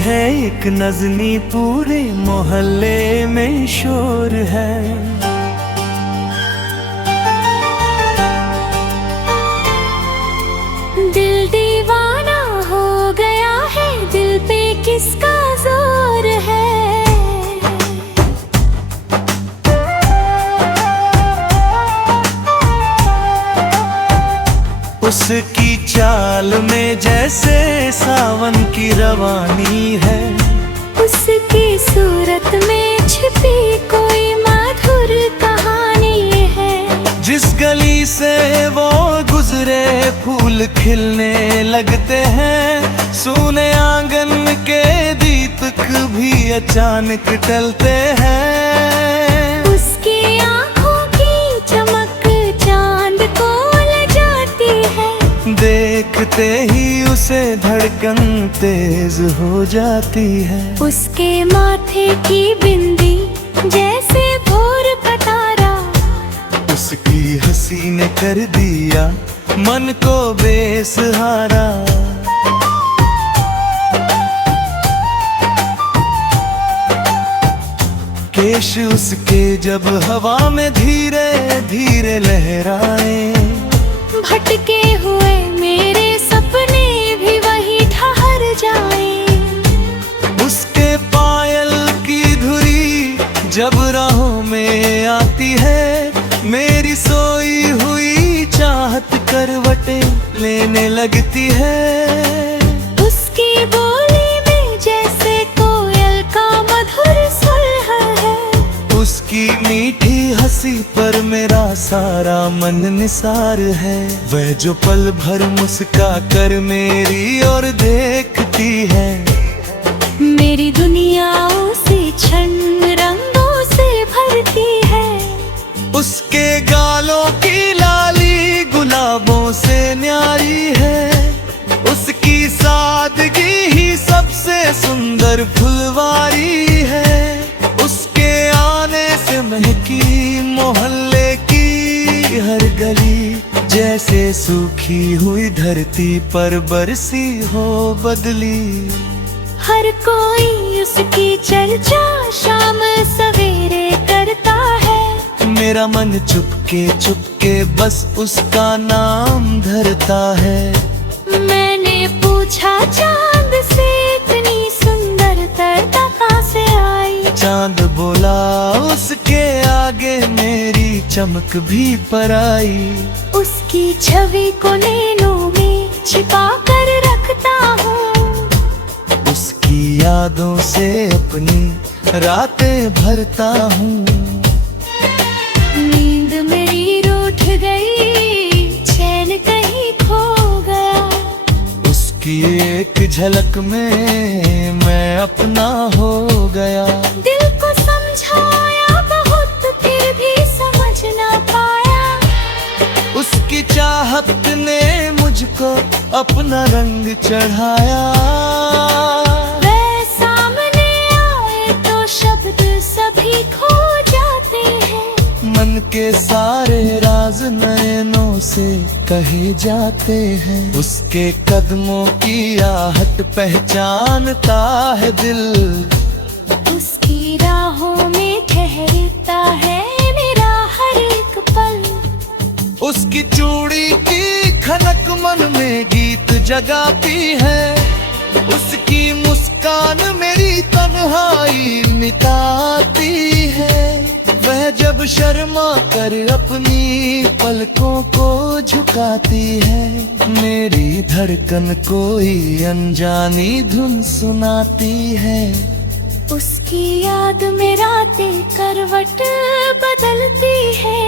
है एक नज़नी, पूरे मोहल्ले में शोर है। दिल दीवाना हो गया है, दिल पे किसका जोर है। उसकी चाल में जैसे सावन की रवानी है, उसकी सूरत में छिपी कोई मधुर कहानी है। जिस गली से वो गुजरे फूल खिलने लगते हैं, सूने आंगन के दीपक भी अचानक टलते हैं। उसकी आँखों की चमक चांद को ले जाती है, देखते ही उसे धड़कन तेज हो जाती है। उसके माथे की बिंदी जैसे भोर का तारा, उसकी हंसी ने कर दिया मन को बेसहारा। केश उसके जब हवा में धीरे धीरे लहराए, भटके हुए मेरे सपने भी वही ठहर जाए। उसके पायल की धुरी जब राहों में आती है, मेरी सोई हुई चाहत करवटें लेने लगती है। उसकी बोली में जैसे कोयल का मधुर सुलह है, उसकी मीठी हंसी पर मेरा सारा मन निसार है। वह जो पल भर मुस्का कर मेरी ओर देखती है, मेरी दुनिया उसी क्षण रंगों से भरती है। उसके गालों की लाली गुलाबों से न्यारी है, उसकी सादगी ही सबसे सुंदर फुलवारी है। उसके आने से महकी मोहल्ले की हर गली, जैसे सूखी हुई धरती पर बरसी हो बदली। हर कोई उसकी चर्चा शाम सवेरे करता है, मेरा मन चुपके चुपके बस उसका नाम धरता है। मैंने पूछा चांद से इतनी सुंदरता कहाँ से आई। चांद बोला उसके आगे मेरी चमक भी पराई। उसकी छवि को नैनों में छिपा कर रखता हूँ, उसकी यादों से अपनी रातें भरता हूँ। नींद मेरी रूठ गई, चैन कहीं खो गया। उसकी एक झलक में मैं अपना हो गया। दिल को समझाया बहुत फिर भी समझ ना पाया, उसकी चाहत ने मुझको अपना रंग चढ़ाया। वह सामने आए तो शब्द सभी खो जाते हैं, मन के सारे राज नैनों से कहे जाते हैं। उसके कदमों की आहट पहचानता है दिल, उसकी राहों में ठहरता है मेरा हर एक पल। उसकी चूड़ी की खनक मन में गीत जगाती है, उसकी मुस्कान मेरी तन्हाई मिटाती है। वह जब शर्मा कर अपनी पलकों को झुकाती है, मेरी धड़कन कोई अनजानी धुन सुनाती है। उसकी याद में रातें करवट बदलती है,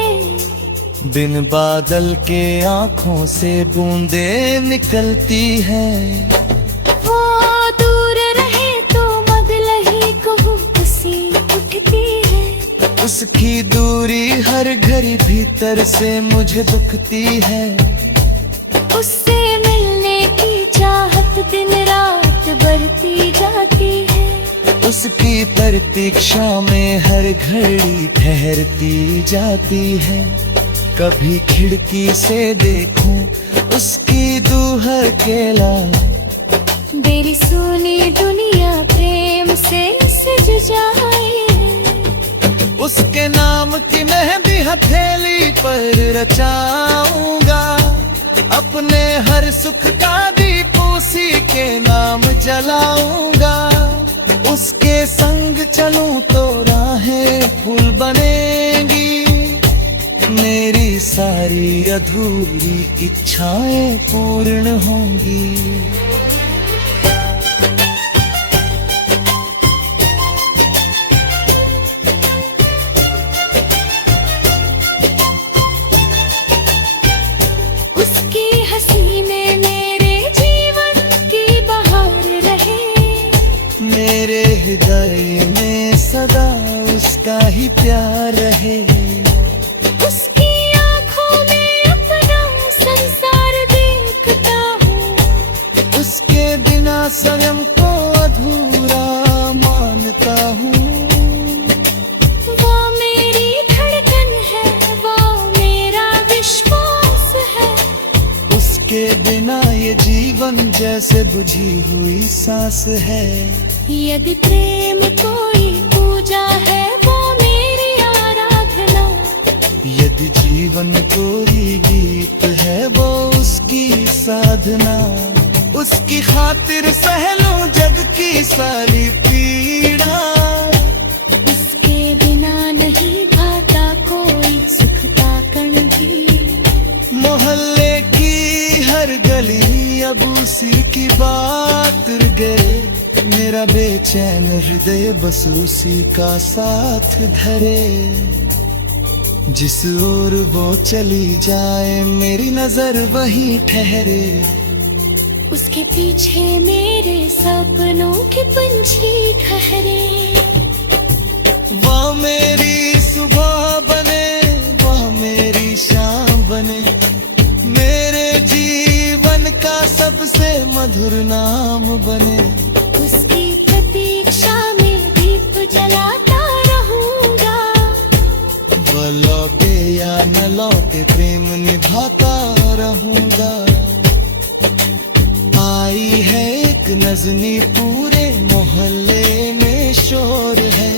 बिन बादल के आँखों से बूंदे निकलती हैं। वो दूर रहे तो मगलही कहूँ उसी उठती है, उसकी दूरी हर घड़ी भीतर से मुझे दुखती है। उससे मिलने की चाहत दिन रात बढ़ती जाती है, उसकी प्रतीक्षा में हर घड़ी ठहरती जाती है। कभी खिड़की से देखूं उसकी दूहर के लाल, मेरी सोनी दुनिया प्रेम से सज जाए। उसके नाम की मेहंदी हथेली पर रचाऊंगा, अपने हर सुख का दीप उसी के नाम जलाऊंगा। उसके संग चलूं तो राहें फूल बनेंगी, मेरी सारी अधूरी इच्छाएं पूर्ण होंगी। उसकी हंसी में मेरे जीवन की बहार रहे, मेरे हृदय में सदा उसका ही प्यार रहे। उसकी आंखों में अपना संसार देखता हूँ, उसके बिना स्वयं को अधूरा मानता हूँ। वो मेरी धड़कन है, वो मेरा विश्वास है। उसके बिना ये जीवन जैसे बुझी हुई सांस है। यदि प्रेम कोई पूजा है, वो मेरी आराधना। यदि जीवन कोई गीत है, वो उसकी साधना। उसकी खातिर सह लूं जग की सारी पीड़ा, उसके बिना नहीं भाता कोई सुख का कण भी। मोहल्ले की हर गली अब उसी की बात गए, मेरा बेचैन हृदय बस उसी का साथ धरे। जिस ओर वो चली जाए मेरी नजर वहीं ठहरे। उसके पीछे मेरे सपनों के पंछी ठहरे। वह मेरी सुबह बने, वह मेरी शाम बने, मेरे जीवन का सबसे मधुर नाम बने। उसकी प्रतीक्षा में दीप जलाता रहूंगा, वह लौटे या न लौटे प्रेम निभाता रहूंगा। आई है एक नज़नी, पूरे मोहल्ले में शोर है।